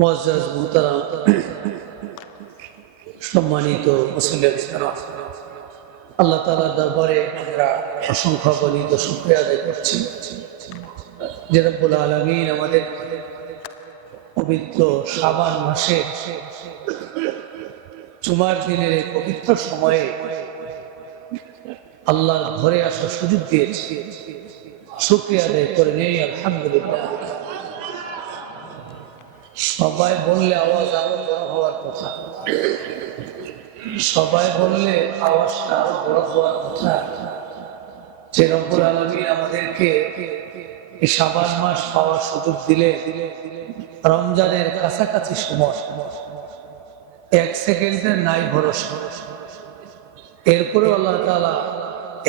মুআজ্জাজ মুহতারাম সম্মানিত মুসলিম সালাম, আল্লাহ তাআলার দরবারে আমরা অসংখ্য গণিত শুকরিয়া আদায় করছি যে রব্বুল আলামিন আমাদের পবিত্র শাবান মাসে জুমার দিনের এই পবিত্র সময়ে আল্লাহর ঘরে আসার সুযোগ দিয়েছে। শুকরিয়া আদায় করে নেই আলহামদুলিল্লাহ। সবাই বললে আওয়াজ আরো বড় হওয়ার কথা, সবাই বললে আওয়াজটা আরো বড় হওয়ার কথা যে রব্বুল আলামিন আমাদেরকে এই শাবান মাস পাওয়ার সুযোগ দিলে রমজানের কাছাকাছি সময়, এক সেকেন্ডের নাই ভরসা। এরপরেও আল্লাহ তাআলা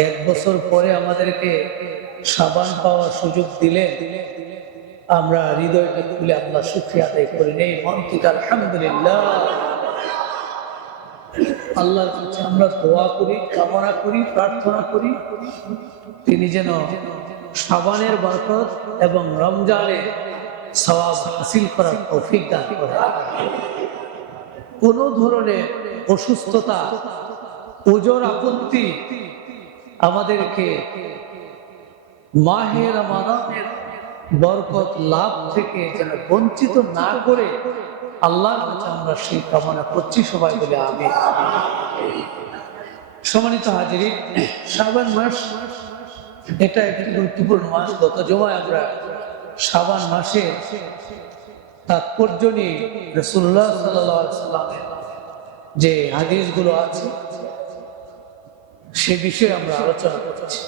এক বছর পরে আমাদেরকে শাবান পাওয়ার সুযোগ দিলে আমরা হৃদয়টা খুলে আল্লাহ শুকরিয়া আদায় করে নেই মন থেকে আলহামদুলিল্লাহ। আল্লাহর কাছে আমরা দোয়া করি, কামনা করি, প্রার্থনা করি তিনি যেন শাবানের বরকত এবং রমজানের সওয়াব হাসিল করার তৌফিক দান করেন। কোন ধরনের অসুস্থতা, ওজর, আপত্তি আমাদেরকে মাহে রমাদানের বরকত লাভ থেকে যেন বঞ্চিত না করে আল্লাহর কাছে আমরা সেই কামনা করছি। সবাই বলে আমিন। সম্মানিত হাজিরিন, শাবান মাস এটা একটি গুরুত্বপূর্ণ মাস। গত জুমায় আমরা শাবান মাসে তাৎপর্য নিয়ে রাসূলুল্লাহ সাল্লাল্লাহু আলাইহি ওয়াসাল্লামের যে হাদিসগুলো আছে সে বিষয়ে আমরা আলোচনা করছি।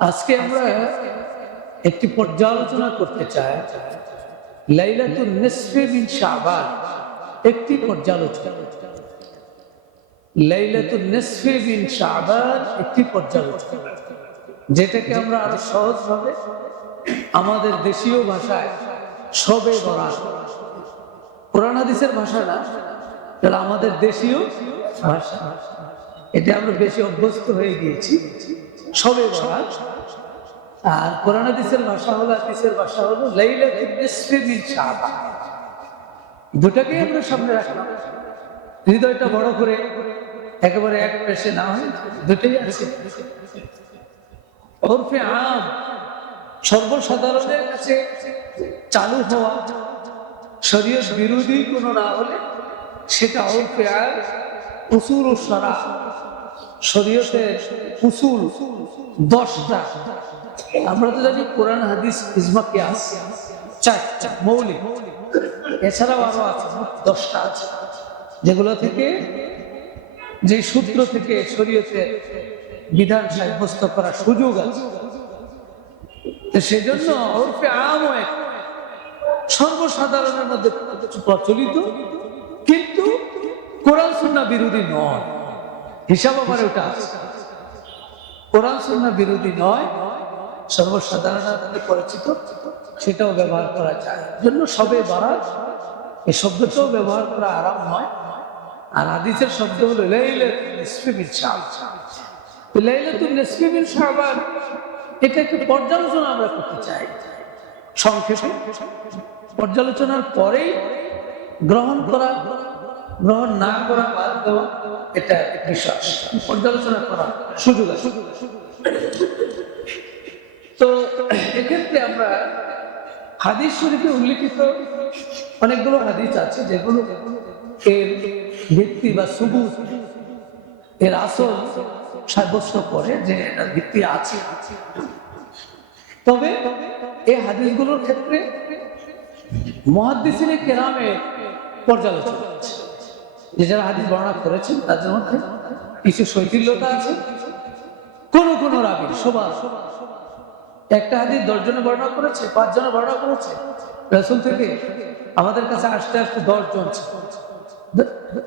আজকে আমরা একটি পর্যালোচনা করতে চাই লাইলাতুন নিসফে মিন শাবান। একটি পর্যালোচনা, লাইলাতুন নিসফে মিন শাবান একটি পর্যালোচনা, যেটাকে আমরা আরো সহজভাবে আমাদের দেশীয় ভাষায় শবে বরাত, কোরআন হাদিসের ভাষা না, এটা আমাদের দেশীয় ভাষা, এটা আমরা বেশি অভ্যস্ত হয়ে গিয়েছি। শবে বরাত আর কোরআন হাদিসের ভাষা হলো, হাদিসের ভাষা হলো লাইলাতুন নিসফে মিন শাবান। দুটাকেই আমরা সামনে রাখলাম, হৃদয়টা বড় করে একেবারে এক পেশে না হয়, দুটোই আছে। ওরফে আম, সর্বসাধারণের কাছে চালু হওয়া, শরীয়ত বিরোধী কোনো না হলে সেটা ওরফে আম, উসুল ও শরা, শরীয়তের উসুল 10টা। আমরা তো জানি কোরআন, হাদিস, ইজমা, কিয়াস 4টা মৌলিক, এছাড়াও আরো আছে 10টা আছে, যেগুলো থেকে, যে সূত্র থেকে শরীয়তের বিধান সাব্যস্ত করার সুযোগ আছে। সেজন্য ওরফে আম সর্বসাধারণের মধ্যে প্রচলিত, কিন্তু কোরআন সুন্নাহ বিরোধী নয়। হিসাব আমার ওটা আছে, কোরআন সুন্নাহ বিরোধী নয়, সর্বসাধারণের মধ্যে পরিচিত, সেটাও ব্যবহার করা যায়। জন্য শবে বরাত এই শব্দটাও ব্যবহার করা আরাম নয়। আর হাদিসের শব্দ হলো লাইলাতুন নিসফে মিন শাবান। লাইলাতুন নিসফে মিন শাবান এটা একটু পর্যালোচনা আমরা করতে চাই সংক্ষেপে। পর্যালোচনার পরেই গ্রহণ করা, গ্রহণ না করা, বাদ দেওয়া, এটা বিশ্বাস। পর্যালোচনা করার সুযোগ আছে। তো এক্ষেত্রে আমরা হাদিস শরীফে উল্লেখিত অনেকগুলো হাদিস আছে যেগুলো এর ভিত্তি বা সুবুত, এর আসল সাব্যস্ত করে যে এটার ভিত্তি আছে। তবে এই হাদিসগুলোর ক্ষেত্রে মুহাদ্দিসিনে কেরামের পর্যালোচনা আছে, যে যারা হাদিস বর্ণনা করেছেন তাদের মধ্যে কিছু শৈথিল্যতা আছে। কোন কোন রাবী, সবার একটা হাদিস 10 জনে বর্ণনা করেছে, 5 জনে বর্ণনা করেছে, রাসূল থেকে আমাদের কাছে আসতে আসতে 10 জন ছিল,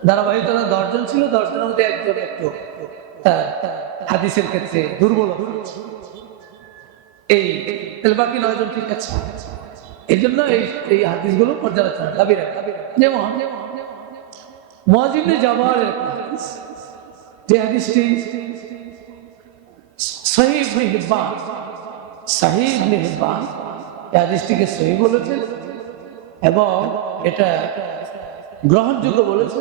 ধারাবাহিকতা 10 জন ছিল, 10 জনের মধ্যে একজন একটু হাদিসের ক্ষেত্রে দুর্বল, এই বাকি 9 জন ঠিক আছে। এই জন্য এই হাদিসগুলো পর্যালোচনা দাবি রাখা। যেমন মুআয ইবনে জাবালের হাদিস, যে হাদিসটি সহিহ ইবনে হিব্বান, সহিহ ইবনে হিব্বান এই হাদিসটিকে সহিহ বলেছেন, এবং এটা গ্রহণযোগ্য বলেছে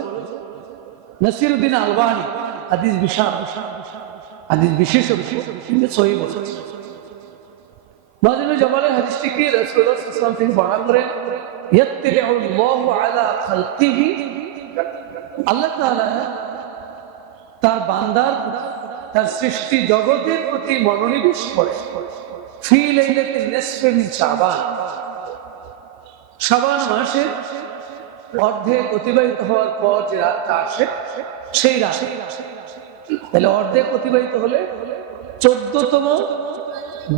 নাসিরউদ্দিন আলবানী, হাদিস বিশাল, হাদিস বিশেষজ্ঞ, কিন্তু সহিহ বলেছে। মুআয ইবনে জাবালের হাদিসটিকে রাসূলুল্লাহ সাল্লাল্লাহু আলাইহি ওয়াসাল্লাম থেকে বর্ণনা করেন, ইয়াত্তালিউল্লাহু আলা খালকিহি, আল্লাহ তাআলা তার বান্দার, তার সৃষ্টি জগতের প্রতি মনোনিবেশ করে ফি লাইলাতিন নিসফি মিন শাবান, শাবান মাসের অর্ধেক অতিবাহিত হওয়ার পর যে রাতটা আসে সেই রাতে, তাহলে অর্ধেক অতিবাহিত হলে 14তম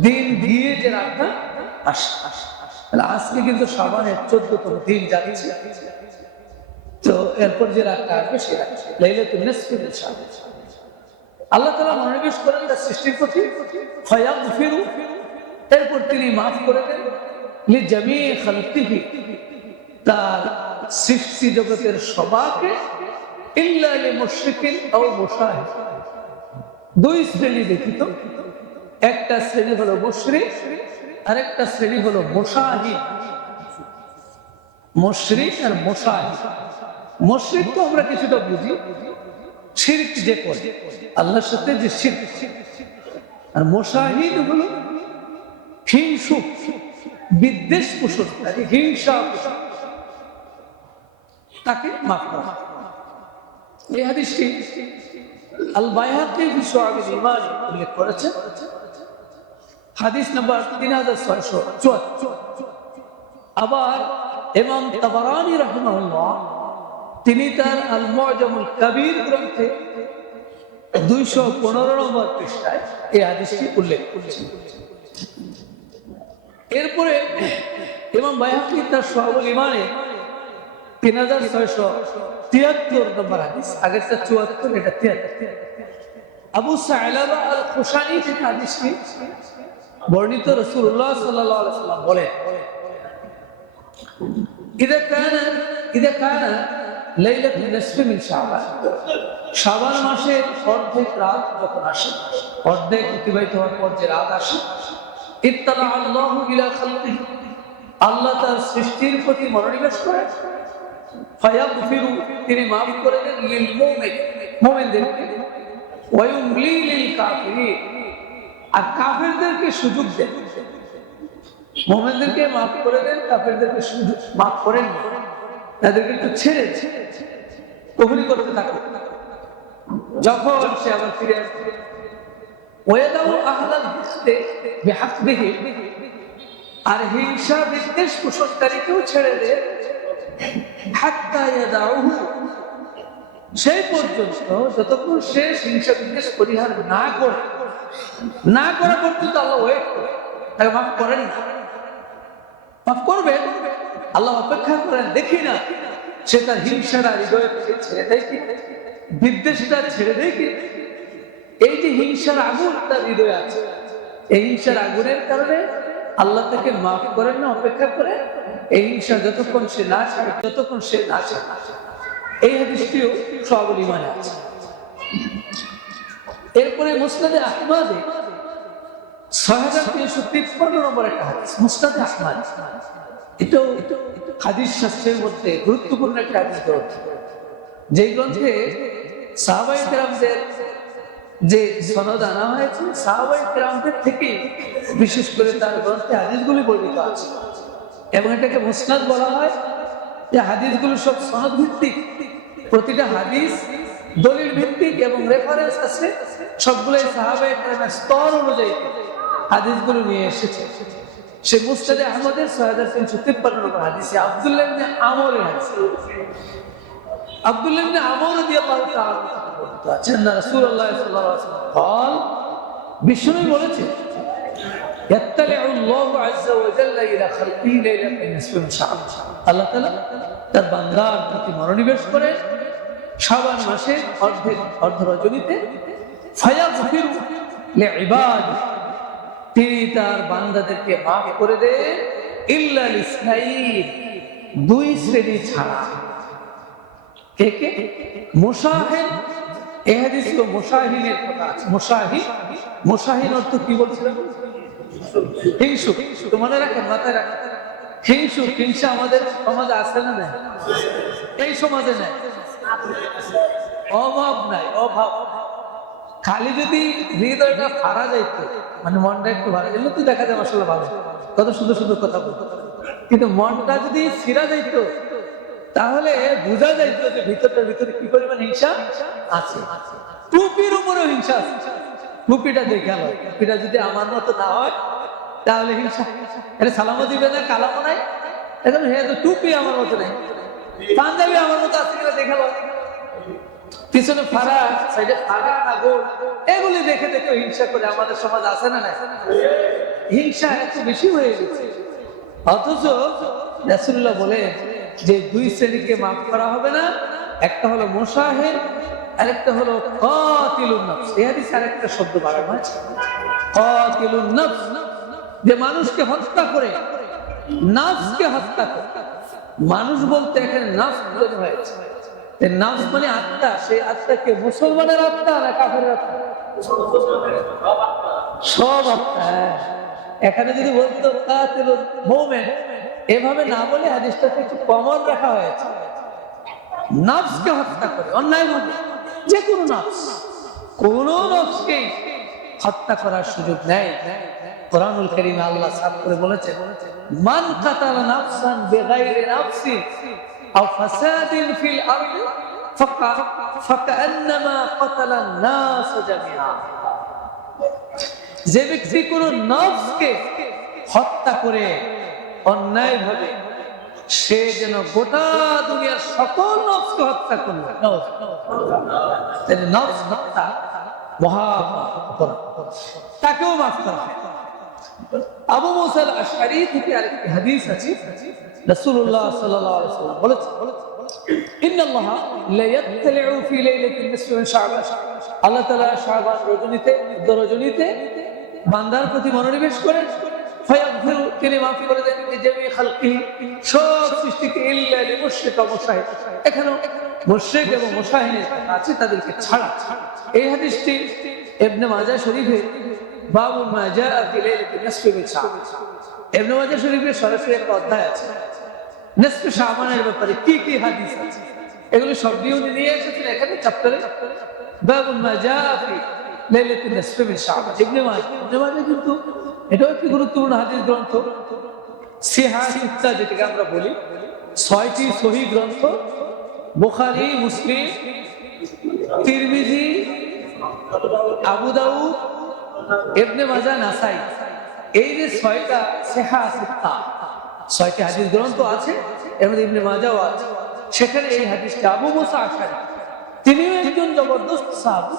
দিন দিয়ে যে রাতটা আসে, তাহলে আজকে কিন্তু শাবানের 14তম দিন যাচ্ছে। তো এরপর যে রাতটা আসবে সেই রাত লাইলাতুন নিসফি মিন শাবান। আল্লাহ তাআলা মনোনিবেশ করেন তার সৃষ্টির প্রতি, ফায়াগফিরু, এরপর তিনি মাফ করে দেন লিজামিই খালকিহি, তার সৃষ্টি জগতের সবাইকে, ইল্লা লিমুশরিকিন আও মুশাহিদ, দুই শ্রেণী ব্যতীত। একটা শ্রেণী হলো মুশরিক, আরেকটা শ্রেণী হলো মুশাহিদ। মুশরিক আর মুশাহিদ, মুশরিক তো আমরা কিছুটা বুঝি, শিরক যে করে আল্লাহর সাথে যে শিরক, আর মুশাহিদ হলো হিংসুক, বিদ্বেষ পোষণকারী, হিংসা পোষণ, তাকে মাফ করা। এই হাদিসটি আল বাইহাকি ফি শুআবিল ঈমান উল্লেখ করেছেন, হাদিস নাম্বার 3674। আবার ইমাম তাবারানী রাহিমাহুল্লাহ তিনি তার আল মুআজামুল কাবীর গ্রন্থে 215 নম্বর পৃষ্ঠায় এই হাদিসটি উল্লেখ করেছেন। এরপরে ইমাম বাইহাকি তার শুআবুল ঈমানে 3673 নম্বর হাদিস, আগেরটা 74, এটা 73, আবু সাইলাবা আল খুশানি থেকে হাদিসটি বর্ণিত, রাসূলুল্লাহ সাল্লাল্লাহু আলাইহি ওয়াসাল্লাম বলেন, ইদা কানা লাইলাতুন নিসফি মিন শাবান, শাবান মাসের অর্ধেক রাত যখন আসে, অর্ধেক অতিবাহিত হওয়ার পর যে রাত আসে, ইত্তালা আল্লাহু ইলা খালকিহি, আল্লাহ তার সৃষ্টির প্রতি মনোনিবেশ করেন, ফায়াগফিরু, তিনি মাফ করে দেন লিল মুমিন, মুমিনদেরকে, ওয়া ইউমলি লিল কাফিরিন, আর কাফেরদেরকে সুযোগ দেন। মুমিনদেরকে মাফ করে দেন, কাফেরদেরকে সুযোগ মাফ করেন না, তাদেরকে একটু ছেড়ে কবুল করতে থাকুন, যখন সে আবার ফিরে আসবে। ওয়াদাউ আহলাল হিসদি বিহাসবিহি, আর হিংসা বিদ্বেষ পোষণকারীকেও ছেড়ে দেন, হাত্তা ইয়াদাউহু, সেই পর্যন্ত যতক্ষণ সে হিংসা বিদ্বেষ পরিহার না করা পর্যন্ত আল্লাহ ওয়েট করে, তাকে মাফ করেন না। মাফ করবেন, আল্লাহ অপেক্ষা করেন, দেখি না সে তার হিংসাটা হৃদয় থেকে ছেড়ে দেয় কি, বিদ্বেষটা ছেড়ে দেয় কি। এই যে হিংসার আগুন তার হৃদয়ে আছে, এই হিংসার আগুনের কারণে আল্লাহ তাকে মাফ করেন না, অপেক্ষা করে এই হিংসা যতক্ষণ সে না ছাড়ে, ততক্ষণ সে না ছাড়ে। এই হাদিসটিও শুআবুল ঈমানে আছে। এরপরে মুসনাদে আহমদে 6353 নম্বর একটা হাদিস, মুসনাদে আহমদ, এটাও হাদিস শাস্ত্রের মধ্যে গুরুত্বপূর্ণ একটা হাদিস গ্রন্থ, যেই গ্রন্থে সাহাবায়ে কেরামদের যে সনদ আনা হয়েছে, সাহাবায়ে কেরামদের থেকে বিশেষ করে তার গ্রন্থে হাদিসগুলি বর্ণিত আছে, এবং এটাকে মুসনাদ বলা হয় যে হাদিসগুলো সব সনদ ভিত্তিক, প্রতিটা হাদিস দলিল ভিত্তিক এবং রেফারেন্স আছে, সবগুলোই সাহাবায়ে কেরামের স্তর অনুযায়ী হাদিসগুলো নিয়ে এসেছে। সে মুসনাদে আহমদের 6353 নম্বর হাদিসে আব্দুল্লাহ ইবনে আমরের হাদিস, আব্দুল্লাহ ইবনে আমর রাদিয়াল্লাহু তাআলা বলতে আছেন, রাসূলুল্লাহ সাল্লাল্লাহু আলাইহি ওয়াসাল্লাম قال, বিষ্ণু বলেছে, ইয়াত্তালিউল্লাহু আযজা ওয়া জাল্লা ইলা খালকিহি লাইলাতান নিসফি মিন শাবান, আল্লাহ তাআলা তার বান্দার প্রতি মনোনিবেশ করে শাবান মাসে অর্ধ রজনীতে, ফায়াগফিরু লিইবাদি, তিনি তার বান্দাদেরকে মাফ করে দেন, ইল্লা লিসনাইন, দুই শ্রেণী ছাড়া। কে কে? মুশাহিদ। এই হাদিসে মুশাহিনের কথা আছে। মুশাহিন অর্থ কি বলছিলেন? হিংসুক। তো মনে রাখেন, মাথায় রাখেন, হিংসা আমাদের সমাজে আছে না নাই? এই সমাজে নাই, অভাব নাই, অভাব। খালি যদি হৃদয়টা ফারা যাইতো, মানে মনটা একটু ভালো গেলে তো দেখা যায় মাসাল্লাহ ভালো, কত সুন্দর সুন্দর কথা বলতো, কিন্তু মনটা যদি ছিঁড়া যাইতো তাহলে বোঝা যাইতো যে ভিতরে কি পরিমাণ হিংসা আছে। টুপির উপরেও হিংসা আছে। টুপিটা দেখে আলো, টুপিটা যদি আমার মতো না হয় তাহলে হিংসা। এটা সালামও দিবে না, কালামও নাই, এখন হে তো টুপি আমার মতো নাই, পাঞ্জাবি আমার মতো আছে কিনা দেখালো, পিছনে ফাড়া, সাইডে ফাড়া না গোল, এগুলি দেখে দেখে হিংসা করে। আমাদের সমাজ আছে না না? হিংসা এত বেশি হয়ে গেছে। অথচ রাসূলুল্লাহ বলে যে দুই শ্রেণীকে মাফ করা হবে না, একটা হলো মুসাহির, আরেকটা হলো কাতিলুন নফস। এই হাদিসে আরেকটা শব্দ বাড়ানো আছে, কাতিলুন নফস, যে মানুষকে হত্যা করে, নফসকে হত্যা করে। মানুষ বলতে এখানে নফস বোঝানো হয়েছে। নফস মানে আত্মা, সেই আত্মাকে মুসলমানের আত্মা না কাফেরের আত্মা? সব আত্মা। এখানে যদি বলতো কাতিলুল মুমিন, এভাবে না বলে হাদিসটাকে একটু কমন রাখা হয়েছে। নফসকে হত্যা করে অন্যায়ভাবে, যে কোনো নফস, কোন নফসকে হত্যা করার সুযোগ নেই। কোরআনুল কারীমে আল্লাহ সাফ করে বলেছেন, মান কাতালা নাফসান বিগাইরি নাফসি আও ফাসাদিন ফিল আরদি ফাকান্নামা কাতালান নাস জামিআ। যে ব্যক্তি কোন নফসকে হত্যা করে অন্যায়ভাবে, সে যেন গোটা দুনিয়ার সকল নফসকে হত্যা করল। নফস হত্যা মহা অপরাধ, তাকেও মাফ করা হয়। আবু মুসা আল-আশআরী থেকে আরেকটি হাদিস আছে, রাসূলুল্লাহ সাল্লাল্লাহু আলাইহি ওয়াসাল্লাম বলেছেন, ইন্নাল্লাহা লা ইয়াত্তালিউ ফি লাইলাতিন নিসফি মিন শাবান। আল্লাহ তাআলা শাবান রজনীতে বান্দার প্রতি মনোনিবেশ করেন, ফায়াগফিরু, তিনি মাফ করে দেন লিজামি খালকি, সব সৃষ্টিকে, ইল্লা লিমুশরিক ওয়া মুশাহিদ, এখানে মুশরিক এবং মুশাহিদের আছে তাদেরকে ছাড়া। এই হাদিসটি ইবনে মাজাহ শরীফে বাবু মা জাআ ফি লাইলাতিন নিসফি মিন শাবান, ইবনে মাজাহ শরীফে সরাসরি একটা অধ্যায় আছে নিসফি শাবানের ব্যাপারে কি কি হাদিস আছে, এগুলো সব নিয়ে এসেছেন এখানে চ্যাপ্টারে। বাবু মা জাআ ফি লাইলাতিন নিসফি মিন শাবান, ইবনে মাজাহ কিন্তু এটাও একটি গুরুত্বপূর্ণ হাদিস গ্রন্থ। সিহাহ সিত্তা যেটাকে আমরা বলি, 6টি সহিহ গ্রন্থ, বুখারী, মুসলিম, তিরমিজি, আবু দাউদ, ইবনে মাজাহ, নাসাই, এই যে 6টা সিহাহ সিত্তা, 6টি হাদিস গ্রন্থ আছে, এর মধ্যে ইবনে মাজাহও আছে। সেখানে এই হাদিসটা আবু মুসা আশআরী, তিনিও একজন জবরদস্ত সাহাবী,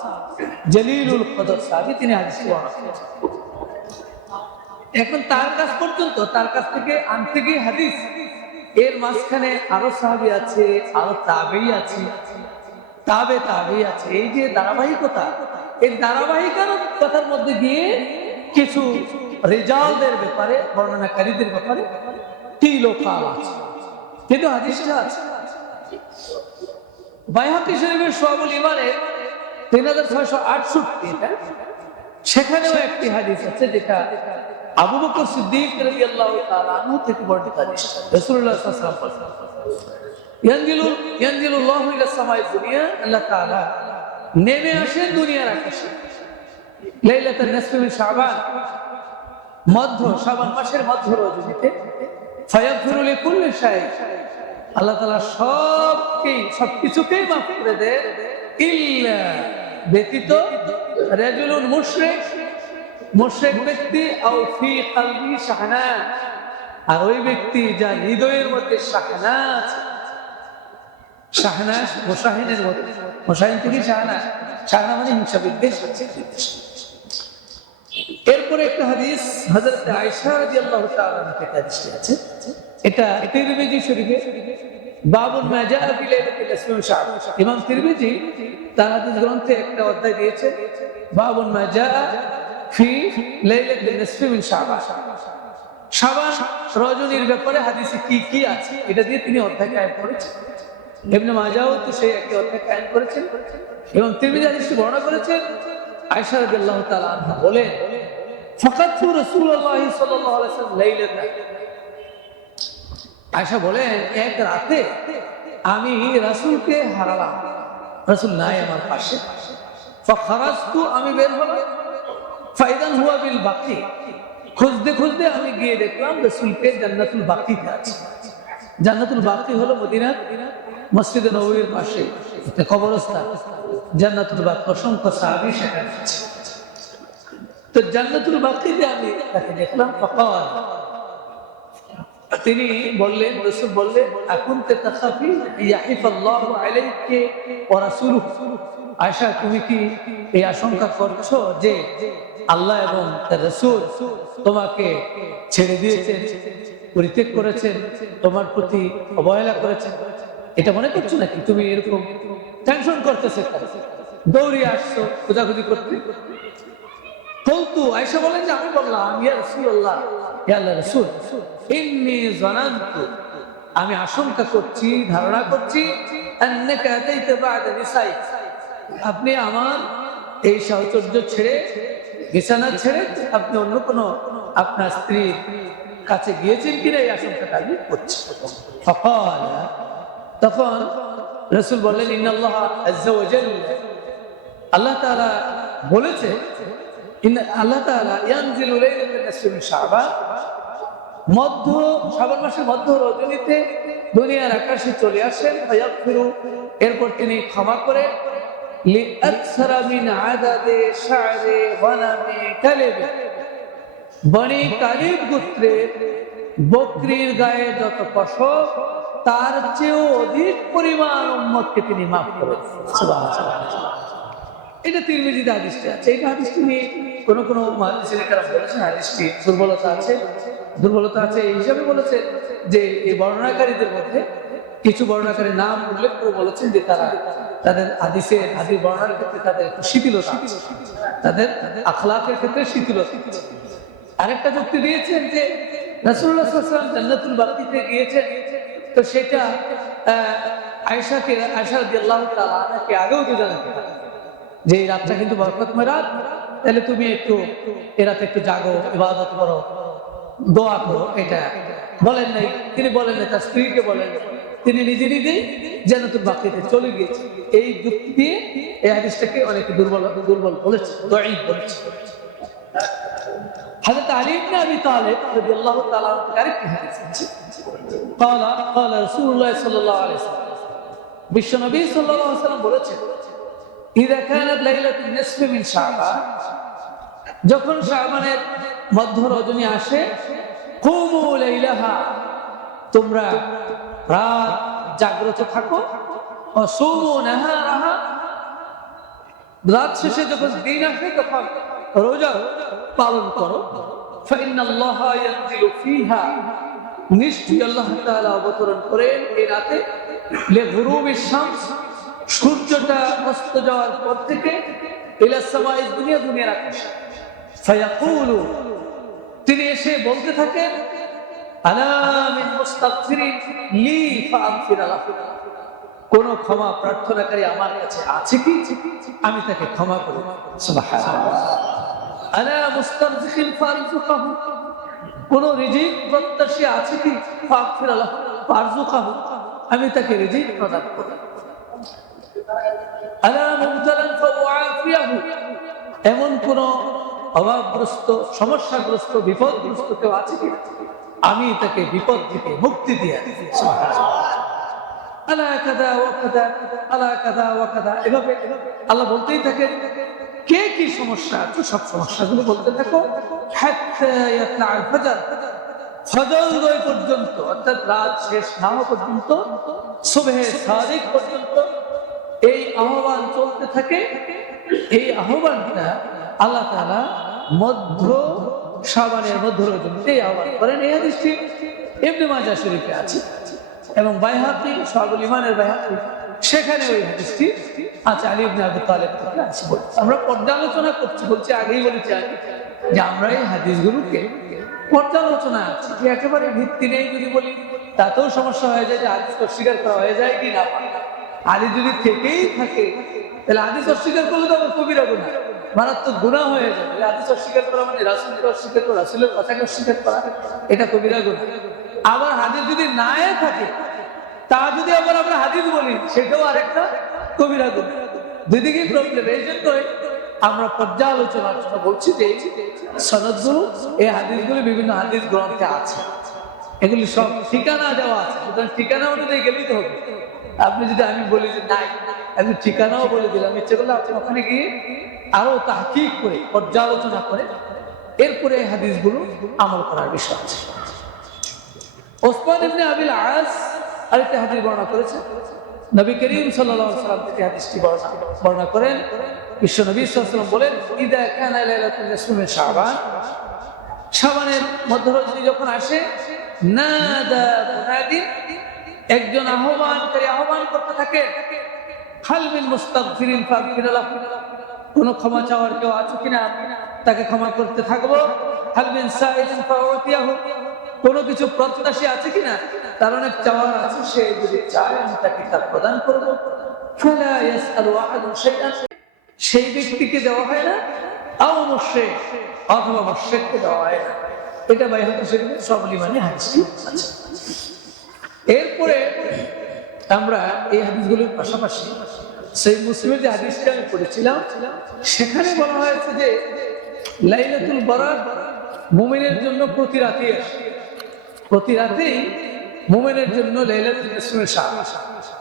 জলিলুল কদর সাহাবী, তিনি হাদিস বর্ণনা করেছেন। এখন তার কাছ পর্যন্ত, তার কাছ থেকে আনতে গিয়ে হাদিস, এর মাঝখানে আরো সাহাবী আছে, আরো তাবেঈ আছে, তাবেঈ আছে। এই যে ধারাবাহিকতা, এই ধারাবাহিকতার মধ্যে গিয়ে কিছু রিজালদের ব্যাপারে, বর্ণনাকারীদের ব্যাপারে তিলকাল আছে, কিন্তু হাদিসটা আছে। বাইহাকী শরীফের শুআবুল ঈমানে 3668, সেখানেও একটি হাদিস আছে যেটা আবু বকর সিদ্দিক রাদিয়াল্লাহু তাআলা আনহু থেকে বর্ণিত হাদিস। রাসূলুল্লাহ সাল্লাল্লাহু আলাইহি ওয়াসাল্লাম বলেন, ইয়ানজিলুল্লাহু ইলা সামাই দুনিয়া, আল্লাহ তাআলা নেমে আসেন দুনিয়ার আকাশে লাইলাতুন নিসফি মিন শাবান, শাবান মাসের মধ্য রজনীতে, ফায়াগফিরু লিকুল্লি শাই, আল্লাহ তাআলা সবকিছুকেই মাফ করে দেন, ইল্লা, ব্যতীত, রাজুলুন মুশরিক ব্যক্তি, আও ফি কলবি শাহনা, আর ওই ব্যক্তি যার হৃদয়ের মধ্যে শাহনা আছে। শাহনা মুশাহিনের মধ্যে, মুশাহিন থেকে শাহনা মানে হিংসা বিদ্বেষ আছে। এরপরে একটা হাদিস হযরত আয়েশা রাদিয়াল্লাহু তাআলা থেকে হাদিসটি আছে, এটা তিরমিজি শরীফে বাবুন মা জাআ ফি লাইলাতিল নিসফি মিন শাবান, ইমাম তিরমিজি তার হাদিস গ্রন্থে একটা অধ্যায় দিয়েছে, বাবুন মা জাআ ফি লাইলাতিল নিসফি মিন শাবান, শাবান রজনীর ব্যাপারে হাদিসে কি কি আছে, এটা দিয়ে তিনি অধ্যায় কায়েম করেছেন। ইবনে মাজাহও তো সেই একটি অধ্যায় কায়েম করেছেন এবং তিরমিজি হাদিসটি বর্ণনা করেছেন। আয়েশা রাদিয়াল্লাহু তাআলা আনহা বলেন, ফাকাতু রাসূলুল্লাহ সাল্লাল্লাহু আলাইহি ওয়াসাল্লাম লাইলাতান, আয়েশা বলেন এক রাতে আমি রাসূলকে হারালাম, রাসূল নাই আমার পাশে। ফাখারাজতু, আমি বের হলাম, ফাইদান হুয়া বিল বাকি, খুঁজতে খুঁজতে আমি গিয়ে দেখলাম রাসূলকে জান্নাতুল বাকিতে আছে। জান্নাতুল বাকি হলো মদিনার মসজিদে নববীর পাশে একটা কবরস্থান। জান্নাতুল বাকি, অসংখ্য সাহাবী সেখানে আছে। তো জান্নাতুল বাকিতে আমি তাকে দেখলাম। ফাকাল, তিনি বললেন, রাসূল বললেন, আকুনতা তাখাফি ইয়াহিফাল্লাহু আলাইকি ওয়া রাসূলুহু, আয়েশা তুমি কি এই আশঙ্কা করছো যে আল্লাহ এবং তার রাসূল তোমাকে ছেড়ে দিয়েছেন, পরিত্যাগ করেছেন, তোমার প্রতি অবহেলা করেছেন? এটা মনে করছো নাকি? তুমি এরকম টেনশন করতেছে, দৌড়িয়ে আসছো খোঁজাখুঁজি করতে। বলতু আয়েশা বলেন যে আমি বললাম, ইয়া রাসূলুল্লাহ, ইয়া আল্লাহর রাসূল, ইন্নী যানানতু, আমি আশঙ্কা করছি, ধারণা করছি, আন্নাকা আতাইতা বা'দা নিসাই, আপনি আমার এই সাহচর্য ছেড়ে, বিছানা ছেড়ে আপনি অন্য কোনো আপনার স্ত্রীর কাছে গিয়েছেন কিনা, এই আশঙ্কাটা আমি করছি। ফাকাল, তখন রাসূল বললেন, ইন্নাল্লাহ আযজা ওয়া জাল্লা, আল্লাহ তাআলা বলেছে, আল্লাহ তাআলা ইয়ানজিলু লাইলাতান নিসফি মিন শাবান, শাবান মাসের মধ্য রজনীতে দুনিয়ার আকাশে চলে আসেন। ফায়াগফিরু, এরপর তিনি ক্ষমা করে, লিআকসারা মিন আদাদে শা'রি গনামি কালিব, বনি কালিব গোত্রের বকরির গায়ে যত পশম তার চেয়েও অধিক পরিমাণ উম্মতকে তিনি মাফ করেন। সুবহানাল্লাহ। এটা তিরমিজিতে হাদিসটি আছে। এই হাদিসটি নিয়ে কোন মুহাদ্দিসিন কেরাম বলেছেন হাদিসটি দুর্বলতা আছে এই হিসাবে বলেছে যে এই বর্ণনাকারীদের মধ্যে কিছু বর্ণনাকারীর নাম উল্লেখ করে বলেছেন যে তারা তাদের হাদিস বর্ণনার ক্ষেত্রে তাদের একটু শিথিলতা, তাদের আখলাকের ক্ষেত্রে শিথিলতা। আরেকটা যুক্তি দিয়েছেন যে রাসূলুল্লাহ সাল্লাল্লাহু আলাইহি ওয়াসাল্লাম জান্নাতুল বাকিতে গিয়েছেন, তো সেটা আয়েশা রাদিয়াল্লাহু তাআলা আনহাকে আগেও তো জানাতেন যে এই রাতটা কিন্তু বরকতময় রাত, তাহলে তুমি একটু এ রাতে একটু জাগো, ইবাদত করো, দোয়া করো। এটা বলেন নাই, তিনি বলেন নাই, তার স্ত্রীকে বলেন, তিনি নিজে নিজেই জান্নাতুল বাকিতে চলে গিয়েছেন। এই যুক্তি দিয়ে এই হাদিসটাকে অনেকে দুর্বল বলেছে, দাঈফ বলেছে। হযরত আলী ইবনে আবি তালিব রাদিয়াল্লাহু তাআলা আনহু আরেকটি হাদিস আছে, قال رسول الله صلى الله عليه وسلم, বিশ্বনবী সাল্লাল্লাহু আলাইহি ওয়াসাল্লাম বলেছেন, ইযা কানাত লাইলাতুন নিসফি মিন শাবান, যখন শাবানের মধ্য রজনী আসে, কুমু লাইলাহা, তোমরা রাত জাগ্রত থাকো, ওয়াসুমু নাহারাহা, রাত শেষে যখন দিন আসে তখন রোজা পালন করো। ফাইন্নাল্লাহা ইয়ানজিলু ফিহা, নিশ্চয়ই আল্লাহ তাআলা অবতরণ করেন এই রাতে, লিগুরুবিশ শামস, সূর্যটা অস্ত যাওয়ার পর থেকে, ইলা সামাই দুনিয়া, দুনিয়ার আকাশে। ফায়াকুলু, তিনি এসে বলতে থাকেন, আলা মিন মুস্তাগফিরিন লি ফাগফির লাহু, কোন ক্ষমা প্রার্থনাকারী আমার কাছে আছে কি, আমি তাকে ক্ষমা করব। সুবহানাল্লাহ। আলা মুস্তারজিকিন ফারজুকাহু, কোন রিজিক প্রত্যাশী আছে কি, ফাগফির লাহু ফারজুকাহু, আমি তাকে রিজিক প্রদান করব। আলা মুবতালান ফাউআফিয়াহু, এমন কোন অভাবগ্রস্ত, সমস্যাগ্রস্ত, বিপদগ্রস্ত কেউ আছে কি, আমি তাকে বিপদ থেকে মুক্তি দিয়ে দিই। সুবহানাল্লাহ। আলা কাযা ওয়া কাযা, আলা কাযা ওয়া কাযা, এভাবে আল্লাহ বলতেই থাকেন কে কি সমস্যা আছে সব সমস্যাগুলো বলতে থাকো, হাত্তা ইয়াতলা'আল ফাজর, ফজর উদয় পর্যন্ত, অর্থাৎ রাত শেষ না হওয়া পর্যন্ত, সুবহে সাদিক পর্যন্ত এই আহ্বান চলতে থাকে। এই আহ্বানটা আল্লাহ তাআলা মধ্য শাবানের মধ্য রজনীতে আহ্বান করেন। এই হাদিসটি ইবনে মাজাহ শরীফে আছে এবং বাইহাকী শাহুল ঈমানের বাইহাকী, সেখানে ওই হাদিসটি আছে, আলী ইবনে আবি তালিব থেকে আছে। আমরা পর্যালোচনা করছি, বলছি আগেই বলেছি যে আমরা এই হাদিসগুলোকে পর্যালোচনা আছে, যে একেবারে ভিত্তি নেই যদি বলি তাতেও সমস্যা হয়ে যায়, যে হাদিস অস্বীকার করা হয়ে যায় কি না। হাদিস যদি থেকেই থাকে তাহলে হাদিস অস্বীকার করলে তো আবার কবিরা গুনাহ, মারাত্মক গুনাহ হয়ে যাবে। হাদিস অস্বীকার করা মানে রাসূলকে অস্বীকার করা, রাসূলের কথাকে অস্বীকার করা, এটা কবিরা গুনাহ। আবার হাদিস যদি না থাকে, তা যদি আবার আমরা হাদিস বলি, সেটাও আরেকটা কবিরা গুনাহ। দুদিকেই প্রবলেম। এই জন্যই আমরা পর্যালোচনার জন্য বলছি যে সনদগুলো, এই হাদিসগুলো বিভিন্ন হাদিস গ্রন্থে আছে, এগুলি সব ঠিকানা দেওয়া আছে। সুতরাং ঠিকানা অনুযায়ী গেলেই তো হবে। আপনি যদি আমি বলি যে নাই, আমি ঠিকানাও বলে দিলাম, ইচ্ছে করলে আপনি ওখানে গিয়ে আরো তাহকিক করে পর্যালোচনা করে এরপরে এই হাদিসগুলো আমল করার বিষয় আছে। ওসমান ইবনে আবিল আস আরেকটা হাদিস বর্ণনা করেছেন। নবী করিম সাল্লাল্লাহু আলাইহি ওয়াসাল্লাম থেকে হাদিসটি বর্ণনা করেন। বিশ্ব নবী সাল্লাল্লাহু আলাইহি ওয়াসাল্লাম বলেন, ইদা কানা লাইলাতুল নিসফি মিন শাবান, শাবানের মধ্য রজনী যখন আসে, নাদা মুনাদিন, একজন আহ্বানকারী আহ্বান করতে থাকে, হাল মিন মুস্তাগফিরিন ফাগফির লাহু, কোন ক্ষমা চাওয়ার কেউ আছে কিনা, তাকে ক্ষমা করতে থাকবো। হাল মিন সাইলিন ফাউতিয়াহু, কোনো কিছু প্রত্যাশী আছে কিনা, তার অনেক চাওয়ার আছে, সে যদি চায় আমি তাকে তা প্রদান করবো। ফালা ইয়াসআলু আহাদুন শাইআন, সেই ব্যক্তিকে দেওয়া হয় না, আও মুশরিক, অথবা মুশরিককে দেওয়া হয় না। এটা বাইহাকি শরীফের সবলিমানে হাদিসটি আছে। এরপরে আমরা এই হাদিসগুলোর পাশাপাশি সেই মুসলিমের যে হাদিসটা আমি পড়েছিলাম, সেখানে বলা হয়েছে যে লাইলাতুল বরাত মুমিনের জন্য প্রতি রাতে আসে, প্রতি রাতেই মুমিনের জন্য লাইলাতুল নিসফি শাবান,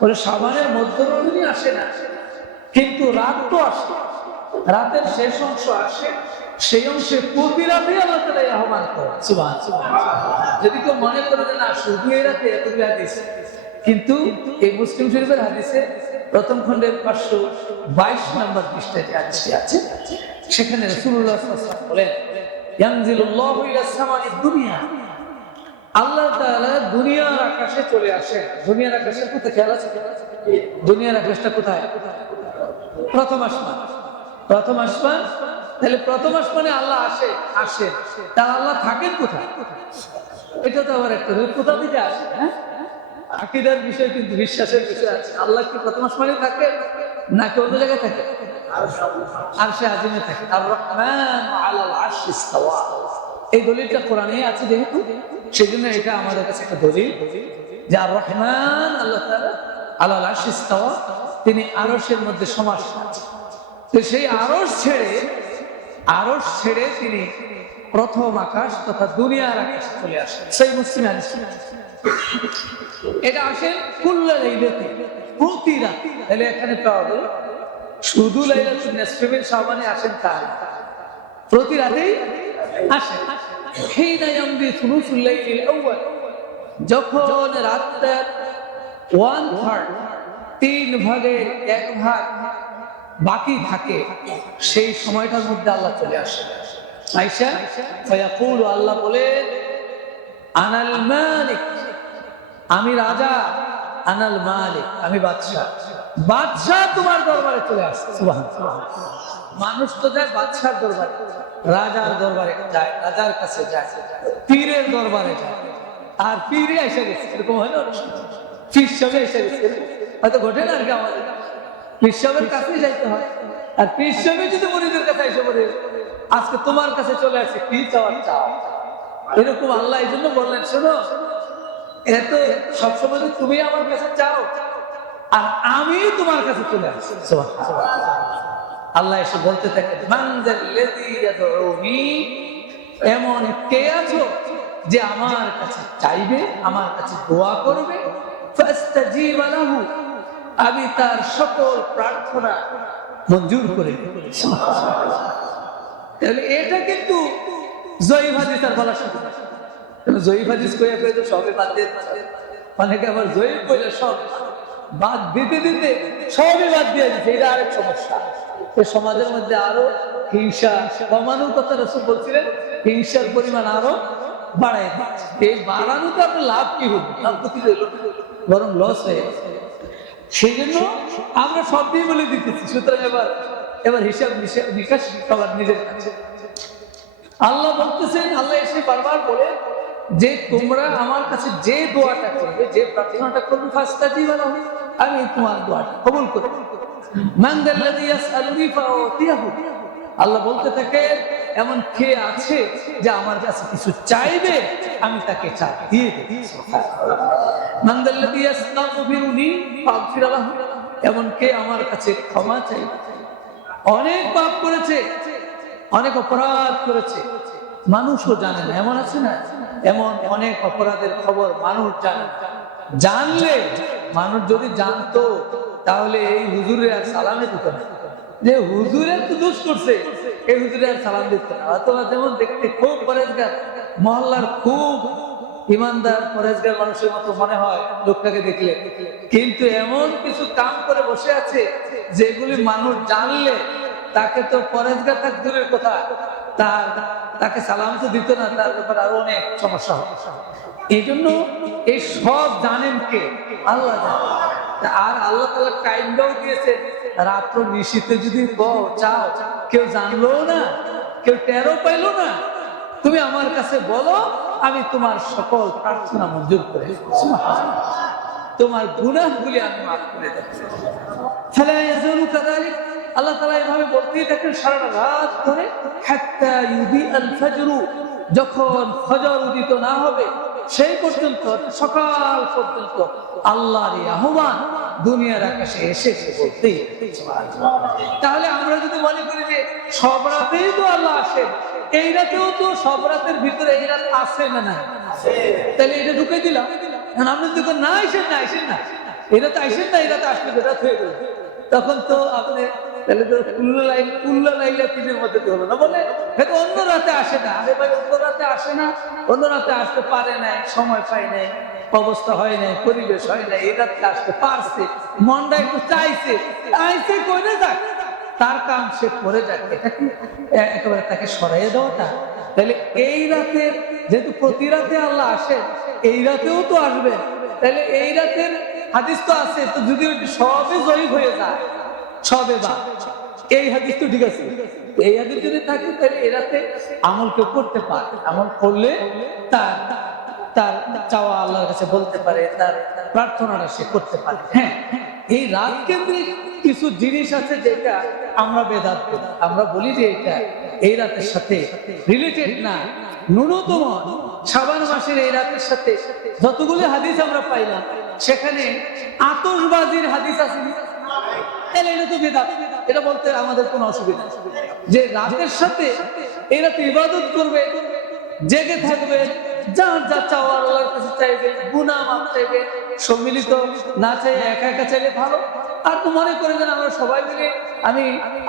বলে শাবানের মধ্যরজনী আসে না, কিন্তু রাত তো আসে, রাতের শেষ অংশ আসে, সেই অংশে প্রতি রাতে আল্লাহ তাআলা আহ্বান করেন। সুবহানাল্লাহ। যদি কেউ মনে করে যে না শুধু এই রাতে এতগুলো হাদিস, কিন্তু এই মুসলিম শরীফের হাদিসে প্রথম খণ্ডের 522 নম্বর পৃষ্ঠায় যে হাদিসটি আছে, সেখানে রাসূলুল্লাহ সাল্লাল্লাহু আলাইহি ওয়াসাল্লাম বলেন, ইয়ানজিলুল্লাহু ইলাস সামাইদ দুনিয়া, আল্লাহ তাআলা দুনিয়ার আকাশে চলে আসেন। দুনিয়ার আকাশে কোথায় খেয়াল আছে? দুনিয়ার আকাশটা কোথায়? প্রথম আসমান। প্রথম আসমান, তাহলে প্রথম আসমানে আল্লাহ আসেন, তার আল্লাহ থাকেন কোথায়? এটা তো আবার একটা কোথা থেকে আসে, হ্যাঁ? আকীদার বিষয়, কিন্তু বিশ্বাসের বিষয় আছে। আল্লাহ কি প্রথম আসমানে থাকে নাকি অন্য জায়গায় থাকে? আরশে আজিমে থাকে। আর রহমান আলাল আরশি ইস্তাওয়া, এই দলিলটা কোরআনে আছে যেহেতু, সেজন্য এটা আমাদের কাছে একটা দলিল যে আর রহমান আল্লাহ তাআলা আলাল আরশি ইস্তাওয়া, তিনি আরশের মধ্যে সমাসীন আছেন। তো সেই আরশ ছেড়ে তিনি প্রথম আকাশ তথা দুনিয়ার আকাশে চলে আসেন। সেই মুসলিম হাদিস এটা আসেন কুল্লা লাইলাতি, প্রতি রাতে। তাহলে এখানে পাওয়া গেল শুধু লাইলাতুল নিসফি মিন শাবানে আসেন তা না, প্রতি রাতেই আসেন। হিনা ইয়ামদি সুলুসুল লাইলিল আউয়াল, যখন রাতের 1/3, 3 ভাগের 1 ভাগ বাকি থাকে, সেই সময়টার মধ্যে আল্লাহ চলে আসে। আয়েশা ফায়াকুলু, আল্লাহ বলে, আনাল মালিক, আমি রাজা, আনাল মালিক, আমি বাদশা, বাদশা তোমার দরবারে চলে আসে। সুবহানাল্লাহ। মানুষ তো যায় বাদশার দরবারে, রাজার দরবারে যায়, রাজার কাছে যায়, পীরের দরবারে যায়, আর পীরে এসে গেছে, এরকম হয় না? পীর সাহেব এসে গেছে, হয়তো ঘটে না আর কি, আমাদের পীর সাহেবের কাছে যাইতে হয়। আর পীর সাহেব যদি মুরিদের কাছে এসে বলে, আজকে তোমার কাছে চলে আসে, কি চাওয়ার চাও, এরকম আল্লাহ এই জন্য বললেন, শোনো, এত সবসময় তুমি আমার কাছে চাও আর আমি তোমার কাছে চলে আসি। আল্লাহ এসে বলতে থাকে, এমন কে আছো যে আমার কাছে চাইবে, আমার কাছে দোয়া করবে, আমি তার সকল প্রার্থনা মঞ্জুর করে দেব। তাহলে এটা কিন্তু জয়ীফ হাদিস আর বলার সাথে, জয়ীফ হাদিস কইয়া কইয়া তো সবে বাদ দিয়ে, অনেকে আবার জয়ীফ কইলে সব বাদ দিতে দিতে সবই বাদ দিয়ে দিচ্ছে। এটা আরেক সমস্যা। সমাজের মধ্যে আরো হিংসা কমানোর কথা রাসূল বলছিলেন, হিংসার পরিমাণ আরো বাড়াই দিচ্ছে। এই বাড়ানোতে আপনার লাভ কি হলো? লাভ তো কিছু হলো, বরং লস হয়ে গেছে। সেই জন্য আমরা সব দিয়ে বলে দিতেছি। সুতরাং এবার হিসাব নিকাশ সবার নিজের কাছে। আল্লাহ বলতেছেন, আল্লাহ এসে বারবার বলে যে তোমরা আমার কাছে যে দোয়াটা করবে, যে প্রার্থনাটা করবে, ফাস্তাজিব লাহু, আমি তোমার দোয়াটা কবুল করব। মান যাল্লাযী ইয়াসআলুনি ফাউতিয়াহু, আল্লাহ বলতে থাকে এমন কে আছে যে আমার কাছে কিছু চাইবে আমি তাকে দিয়ে দেব। মানদাল্লাযী ইস্তাগফিরুনি ফাগফির লাহু, এমন কে আমার কাছে ক্ষমা চাইবে। অনেক পাপ করেছে, অনেক অপরাধ করেছে, মানুষও জানে না, এমন আছে না? এমন অনেক অপরাধের খবর মানুষ জানে না। জানলে, মানুষ যদি জানতো তাহলে এই হুজুরের আর সালামে দিত না, যে হুজুরের তো দোষ করছে এই হুজুরে আর সালাম দিত না। অথবা যেমন দেখতে খুব পরেজগার, মহল্লার খুব ইমানদার পরেজগার মানুষের মতো মনে হয় লোকটাকে দেখলে, কিন্তু এমন কিছু কাম করে বসে আছে যেগুলি মানুষ জানলে তাকে তো পরেজগার থাক দূরের কথা, তাকে সালাম তো দিত না, তার ব্যাপারে আরো অনেক সমস্যা হয়। এই জন্য এই সব জানেন কে? আল্লাহ জানেন। আর আল্লাহ তাআলা টাইমটাও দিয়েছে, রাত্র নিশীথে যদি চাও, কেউ জানলো না, কেউ টেরও পাইলো না, তুমি আমার কাছে বলো, আমি তোমার সকল প্রার্থনা মঞ্জুর করে তোমার গুনাহগুলি আমি মাফ করে দেব। ফালা ইয়াজালু কাযালিক, আল্লাহ তাআলা এভাবে বলতেই থাকেন সারা রাত ধরে, হাত্তা ইউদিআল ফাজরু, যখন ফজর উদিত না হবে সেই পর্যন্ত, সকাল পর্যন্ত আল্লাহর এই আহ্বান দুনিয়ার আকাশে এসে বলতেই। তাহলে আমরা যদি মনে করি যে সব রাতেই তো আল্লাহ আসেন, এই রাতেও তো সব রাতের ভিতরে এই রাত আসে না, না তাহলে এটা ঢুকে দিলাম। আপনি যখন না আসেন না, আসেন না, এই রাতে আসেন না, এই রাতে আসলে বেদাত হয়ে গেল, তখন তো আপনি তাহলে তো কুল্লা লাইলা তিনের মধ্যে তো হলো না। বলে হয়তো অন্য রাতে আসে না, আরে ভাই অন্য রাতে আসে না, অন্য রাতে আসতে পারে নাই, সময় পাই নাই, অবস্থা হয় নাই, পরিবেশ হয় নাই, এই রাতে আসতে পারছে, মনটা একটু চাইছে, আইসে করে যাক, তার কাম সে করে যাক, এটা কি একেবারে তাকে সরাইয়ে দেওয়াটা? তাহলে এই রাতে যেহেতু প্রতি রাতে আল্লাহ আসে, এই রাতেও তো আসবে, তাহলে এই রাতের হাদিস তো আছে, তো যদি সবে জয়ীফ হয়ে যায়, সবে বা এই হাদিস তো ঠিক আছে, এই হাদিস যদি থাকে তাহলে এই রাতে আমল কেউ করতে পারে, আমল করলে তার তার চাওয়া আল্লাহর কাছে বলতে পারে, তার প্রার্থনাটা সে করতে পারে। হ্যাঁ, এই রাত কেন্দ্রিক কিছু জিনিস আছে যেটা আমরা বেদাত বলি, আমরা বলি যে এটা এই রাতের সাথে রিলেটেড না। ন্যূনতম শাবান মাসের এই রাতের সাথে যতগুলো হাদিস আমরা পাইলাম, সেখানে আতশবাজির হাদিস আছে, তাহলে এটা তো বেদাত, এটা বলতে আমাদের কোনো অসুবিধা নেই। যে রাতের সাথে এই রাতে ইবাদত করবে, জেগে থাকবে, যার যা চাওয়া আল্লাহর কাছে চাইবে, গুনাহ মাফ চাইবে, সম্মিলিত না চাই একা একা চাইলে ভালো। আর তো মনে করে যেন আমরা সবাই মিলে আমি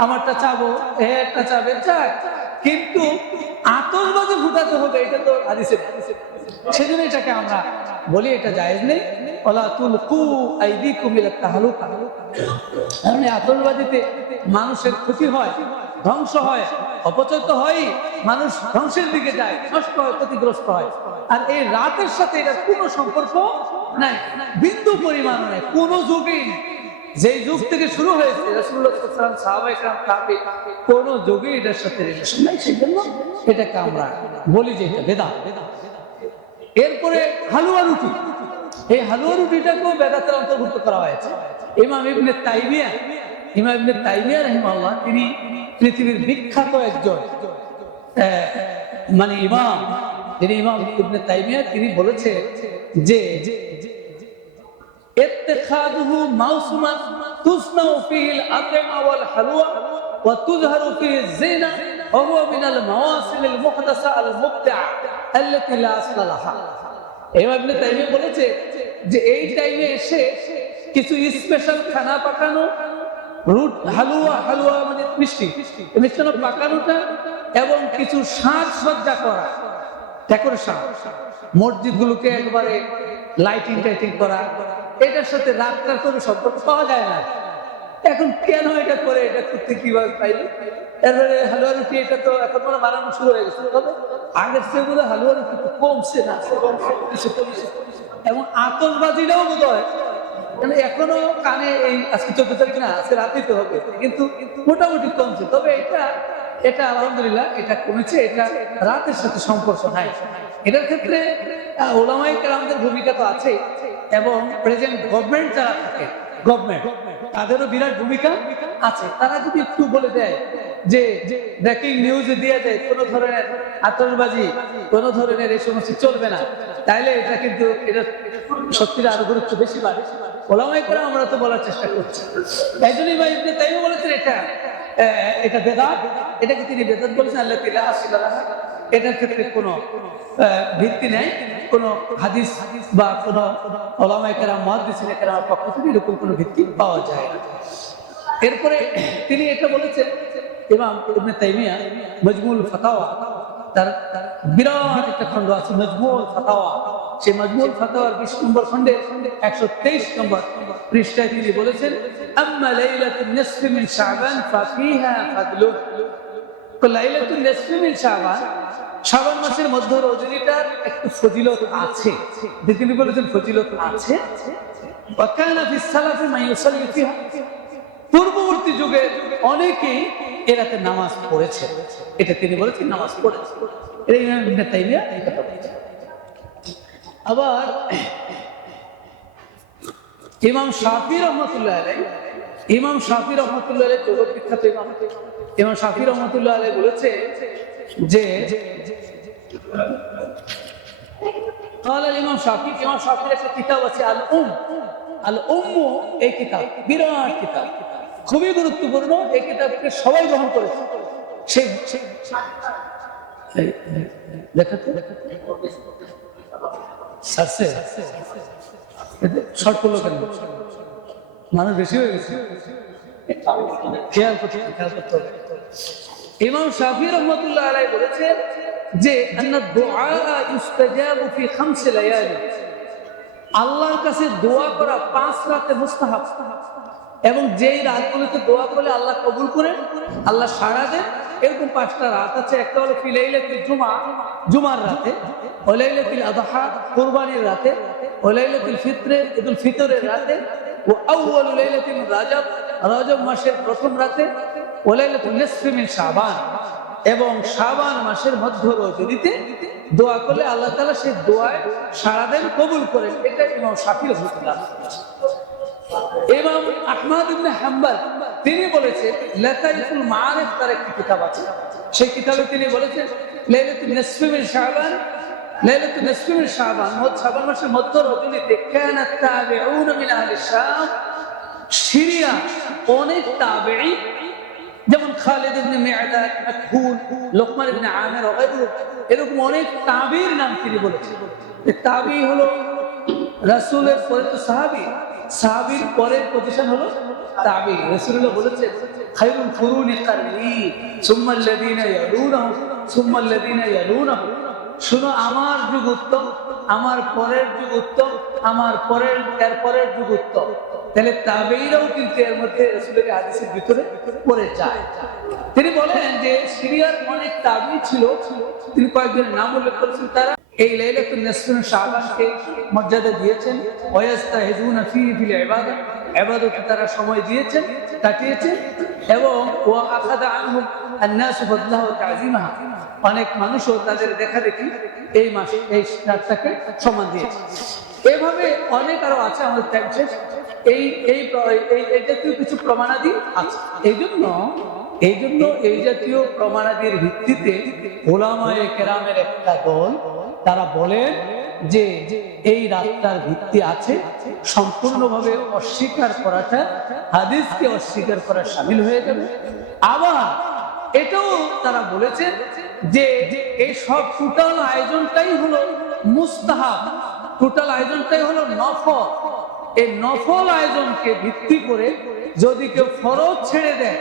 আমারটা চাবো, একটা চাবে চাক, কিন্তু আতশবাজি ফুটাতে হবে, এটা তো হাদিসে নেই। সেজন্য এটাকে আমরা বলি এটা জায়েজ নেই। ওয়ালা তুলকু আইদিকুম ইলা তাহলুকা, কারণ আতশবাজিতে মানুষের ক্ষতি হয়, ধ্বংস হয়, অপচয় তো হয়, মানুষ ধ্বংসের দিকে যায়, নষ্ট হয়, ক্ষতিগ্রস্ত হয়। আর এই রাতের সাথে এটা কোনো সম্পর্ক নাই, বিন্দু পরিমাণ নাই, কোনো যুগেই নেই। যে যুগ থেকে শুরু হয়েছে রাসূলুল্লাহ সাল্লাল্লাহু আলাইহি ওয়াসাল্লাম, সাহাবায়ে কেরাম, তাবে, কোনো যুগে এটার সাথে রিলেশন নাই। সেজন্য এটাকে আমরা বলি যে এটা বেদাত। এরপরে হালুয়া রুটি, এই হালুয়া রুটিটাকেও বেদাতের অন্তর্ভুক্ত করা হয়েছে। ইমাম ইবনে তাইমিয়া রাহিমাহুল্লাহ, তিনি পৃথিবীর বিখ্যাত একজন মানে ইমাম, যিনি ইমাম ইবনে তাইমিয়া, তিনি বলেছে যে ইত্তিখাযুহু মাওসুমান তুসনাউ ফীহিল আত'ইমা ওয়াল হালওয়া ওয়া তুযহারু ফীহি যিনা ওয়া হুয়া মিনাল মাওয়াসিমিল মুহদাসা আল মুবতা'a আল্লাতী লা আসলা লাহা। ইমাম ইবনে তাইমিয়া বলেছে যে এই টাইমে এসে কিছু স্পেশাল খানা পাকানো, হালুয়া মানে মিষ্টি, মিষ্টান্ন পাকানোটা, এবং কিছু সাজসজ্জা করা, ডেকোরেশন, মসজিদগুলোকে একবারে লাইটিং টাইটিং করা, এটার সাথে রাতটার কোনো সম্পর্ক পাওয়া যায় না। এখন কেন এটা করে, এটা করতে কিভাবে পাইলো? এরপরে হালুয়া রুটি, এটা তো এখন মানে বানানো শুরু হয়ে গেছে, তবে আগের চেয়ে বোধ হয় হালুয়া রুটি কমছে না, এবং আতশবাজিটাও বোধ হয় এখনো কানে, এই আজকে 14 তারিখ না, আজকে রাতেই তো হবে, কিন্তু মোটামুটি কমছে। তবে এটা আলহামদুলিল্লাহ এটা কমেছে, এটা রাতের সাথে সম্পর্ক নাই। এটার ক্ষেত্রে উলামায়ে কেরামদের ভূমিকা তো আছে, এবং প্রেজেন্ট গভর্নমেন্ট যারা থাকে, গভর্নমেন্ট, তাদেরও বিরাট ভূমিকা আছে। তারা যদি একটু বলে দেয় যে ব্রেকিং নিউজ দিয়ে দেয় কোনো ধরনের আতশবাজি, কোনো ধরনের এই সমস্ত চলবে না, তাইলে এটা কিন্তু এটা সত্যিটা আরো গুরুত্ব বেশি বাড়ে। ওলামায়ে কেরাম আমরা তো বলার চেষ্টা করছি। তাই জন্য ইমাম ইবনে তাইমিয়া বলেছেন এটা বেদাত, এটাকে তিনি বেদাত বলেছেন আল্লাহ লা আসলা লাহা, এটার ক্ষেত্রে কোনো ভিত্তি নেই, কোনো হাদিস বা কোনো ওলামায়ে কেরাম মুহাদ্দিসিন কেরামের পক্ষ থেকে এরকম কোনো ভিত্তি পাওয়া যায় না। এরপরে তিনি এটা বলেছেন ইমাম ইবনে তাইমিয়া মাজমুউল ফাতাওয়া, তার বিরাট একটা খণ্ড আছে মাজমুউল ফাতাওয়া, সেই মাজমুউল ফাতাওয়ার 20 নম্বর খণ্ডে 123 নম্বর পৃষ্ঠায় তিনি বলেছেন আম্মা লাইলাতুন নিসফি মিন শাবান ফাফিহা ফাদলুহ। তো লাইলাতুন নিসফি মিন শাবান, শাবান মাসের মধ্য রজনীটার একটু ফজিলত আছে, তিনি বলেছেন ফজিলত আছে। ওয়া কানা ফিস সালাফি মান ইউসাল্লি ফিহা, পূর্ববর্তী যুগে অনেকেই এ রাতে নামাজ পড়েছে, এটা তিনি বলেছেন নামাজ পড়েছে। ইমাম ইবনে তাইমিয়া এই কথা বলেছেন। আবার ইমাম শাফি রহমাতুল্লাহ আলাইহি, ইমাম শাফি রহমাতুল্লাহ আলাইহি জগৎ বিখ্যাত ইমাম শাফি রহমাতুল্লাহ আলাইহি বলেছে যে قال الامام শাফি, ইমাম শাফির একটা কিতাব আছে আল উম্মু, এই কিতাব বিরাট কিতাব, খুবই গুরুত্বপূর্ণ, এই কিতাবকে সবাই গ্রহণ করেছে। সেই দেখাতে সারছে শর্ট করলো কেন, মানুষ বেশি হয়ে গেছে, খেয়াল করতে হবে। ইমাম শাফি রহমাতুল্লাহ আলাইহি বলেছেন যে আন্না দুআ ইউস্তাজাবু ফি খামস লায়ালি, আল্লাহর কাছে দোয়া করা 5 রাতে মুস্তাহাব, এবং যেই রাতগুলোতে দোয়া করলে আল্লাহ কবুল করেন, আল্লাহ সাড়া দেন, এরকম 5টা রাত আছে। একটা হলো ফি লাইলাতুল জুমআ, জুমার রাতে, ওয়া লাইলাতুল আযহা, কুরবানির রাতে, ওয়া লাইলাতুল ফিত্র, ঈদুল ফিতরের রাতে, ওয়া আউয়ালু লাইলাতিন রাজব, রজব মাসের প্রথম রাতে, ওয়া লাইলাতুন নিসফি মিন শাবান, এবং শাবান মাসের মধ্য রজনীতে দোয়া করলে আল্লাহ তাআলা সেই দোয়ায় সাড়া দেন, কবুল করেন। এটা ইমাম শাফি রাহমাতুল্লাহ। ইমাম আহমদ ইবনে হাম্বল তিনি বলেছেন লাতাইফুল মাআরিফ, তার একটি কিতাব আছে, সেই কিতাবে তিনি বলেছেন লাইলাতুন নিসফি মিন শাবান, লাইলাতুন নিসফি মিন শাবান, শাবান মাসের মধ্য রজনীতে কানাত তাবিউন মিন আহলি শাম, সিরিয়া অনেক তাবেঈ যেমন খালিদ ইবনে মিআদাদ, মাকহুল, লোকমান ইবনে আমির, এরকম অনেক তাবির নাম তিনি বলেছেন। তাবি হলো রাসূলের পরে তো সাহাবী, সাহাবীর পরের পজিশন হলো তাবি। রাসূলুল্লাহ বলেছেন খায়রুল কুরুনি কারনি সুম্মা আল্লাযীনা ইয়ালুনাহু সুম্মা আল্লাযীনা ইয়ালুনাহু, শুনো আমার যুগ উত্তম, আমার পরের যুগ উত্তম, আমার পরের এর পরের যুগ উত্তম। তাহলে তাবেঈরাও কিন্তু এর মধ্যে রাসূলের হাদিসের ভিতরে পড়ে যায়। তিনি বলেন যে সিরিয়ার অনেক তাবেঈ ছিল, তিনি কয়েকজনের নাম উল্লেখ করেছেন, তারা এই লাইলাতুন নিসফি মিন শাবানকে মর্যাদা দিয়েছেন। ওয়াস্তাহিজুনা ফিহি ফিল ইবাদা, ইবাদতে তারা সময় দিয়েছেন, কাটিয়েছেন, এবং ওয়া আখাযা আনহুম আন-নাসু ফাদলাহু ওয়া তা'যীমাহা, অনেক মানুষও তাদের দেখা দেখি এই মাসে এই রাতটাকে সম্মান দিয়েছে। এইভাবে অনেক আরো আছে, আমাদের টাইম শেষ। এই জাতীয় কিছু প্রমাণাদি আছে। এই জন্য এই জাতীয় প্রমাণাদির ভিত্তিতে উলামায়ে কেরামের একটা দল তারা বলেন যে এই রাতটার ভিত্তি আছে, সম্পূর্ণভাবে অস্বীকার করাটা হাদিসকে অস্বীকার করা শামিল হয়ে যাবে। আবার এটাও তারা বলেছেন যে এই সব টোটাল আয়োজনটাই হলো মুস্তাহাব, টোটাল আয়োজনটাই হলো নফল। এই নফল আয়োজনকে ভিত্তি করে যদি কেউ ফরজ ছেড়ে দেয়,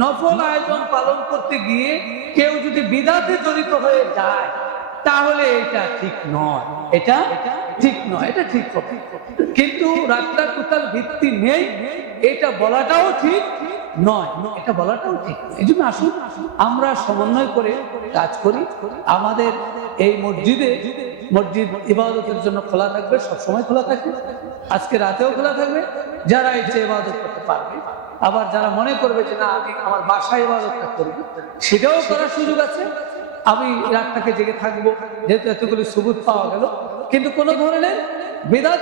নফল আয়োজন পালন করতে গিয়ে কেউ যদি বিদআতে জড়িত হয়ে যায়, তাহলে এটা ঠিক নয়, এটা ঠিক নয়, এটা ঠিক হবে। কিন্তু রাতটা টোটাল ভিত্তি নেই, এটা বলাটাও ঠিক নয়, এটা বলাটাও ঠিক। এই জন্য আসুন আমরা সমন্বয় করে কাজ করি। আমাদের এই মসজিদ ইবাদতের জন্য খোলা থাকবে, সবসময় খোলা থাকবে, আজকে রাতেও খোলা থাকবে। যারা ইচ্ছে ইবাদত করতে পারবে, আবার যারা মনে করবে যে না আমি আমার বাসায় ইবাদতটা করবো, সেটাও করার সুযোগ আছে। আমি রাতটাকে জেগে থাকবো, যেহেতু এতগুলি সুবুত পাওয়া গেল। কিন্তু কোনো ধরনের বিদআত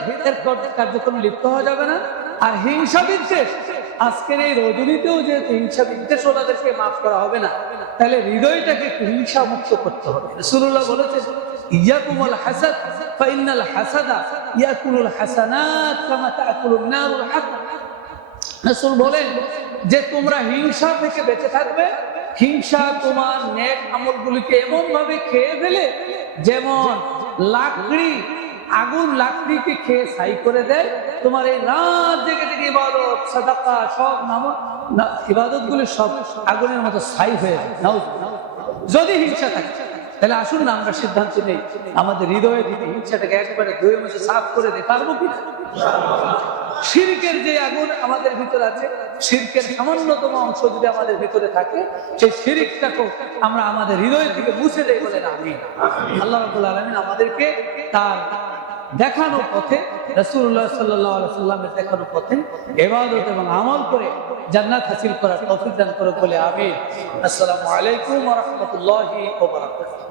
কার্যক্রমে লিপ্ত হওয়া যাবে না। আর হিংসা বিদ্বেষ আজকের এই রজনীতেও যেহেতু হিংসা বিদ্বেষ ওনাদেরকে মাফ করা হবে না, তাহলে হৃদয়টাকে একটু হিংসা মুক্ত করতে হবে। রাসূলুল্লাহ বলেছেন ইয়াকুমুল হাসাদ ফাইন্নাল হাসাদা ইয়াকুলুল হাসানাত কামা তাকুলুন নারুল হাতাব। রাসূল বলেন যে তোমরা হিংসা থেকে বেঁচে থাকবে। হিংসা তোমার নেক আমলগুলিকে এমন ভাবে খেয়ে ফেলে যেমন আগুন লাকড়িকে খেয়ে ছাই করে দেয়। তোমার এই রাত জেগে জেগে ইবাদত সাদাকা সব ইবাদত গুলি সব আগুনের মতো ছাই হয়ে যায় যদি হিংসা থাকে। তাহলে আসুন না আমরা সিদ্ধান্ত নেই আমাদের হৃদয়ে থেকে হিংসাটাকে একেবারে ধুয়ে মুছে সাফ করে দিতে পারবো কি? শিরকের যে আগুন আমাদের ভিতরে আছে, শিরকের সামান্যতম অংশ যদি আমাদের ভিতরে থাকে, সেই শিরকটাকে আমরা আমাদের হৃদয় থেকে মুছে দেই বলেন আমিন। আল্লাহ রাব্বুল আলামিন আমাদেরকে তার দেখানো পথে, রাসূলুল্লাহ সাল্লাল্লাহু আলাইহি ওয়াসাল্লামের দেখানো পথে ইবাদত এবং আমল করে জান্নাত হাসিল করার তৌফিক দান করুক বলে আমিন। আসসালামু আলাইকুম ওয়া রাহমাতুল্লাহি ওয়া বারাকাতুহু।